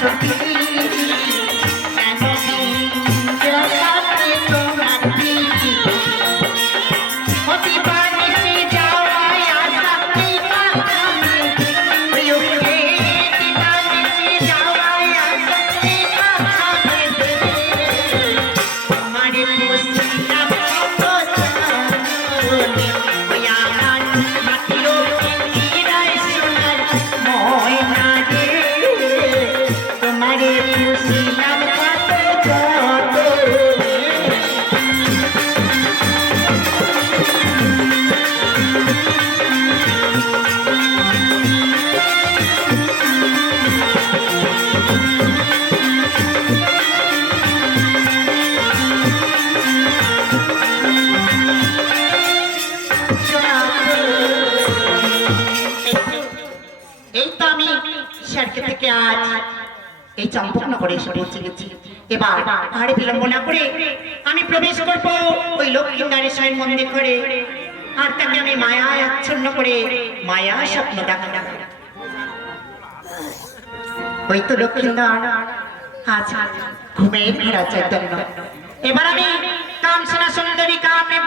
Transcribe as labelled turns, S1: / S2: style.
S1: 这鼻涕 এই আমি স্যারকে থেকে আজ এই এসে পৌঁছে গেছি। এবার বিলম্ব না করে আমি প্রবেশ করব ওই লক্ষ্মীন্দারের স্বয়ং মন্দির করে আর তাকে আমি মায়া আচ্ছন্ন করে, মায়া স্বপ্ন দেখা ওই তো লক্ষ্মীন্দার আচ্ছা ঘুমের ঘেরা চৈতন্য। এবার আমি কামসনা সুন্দরী কামে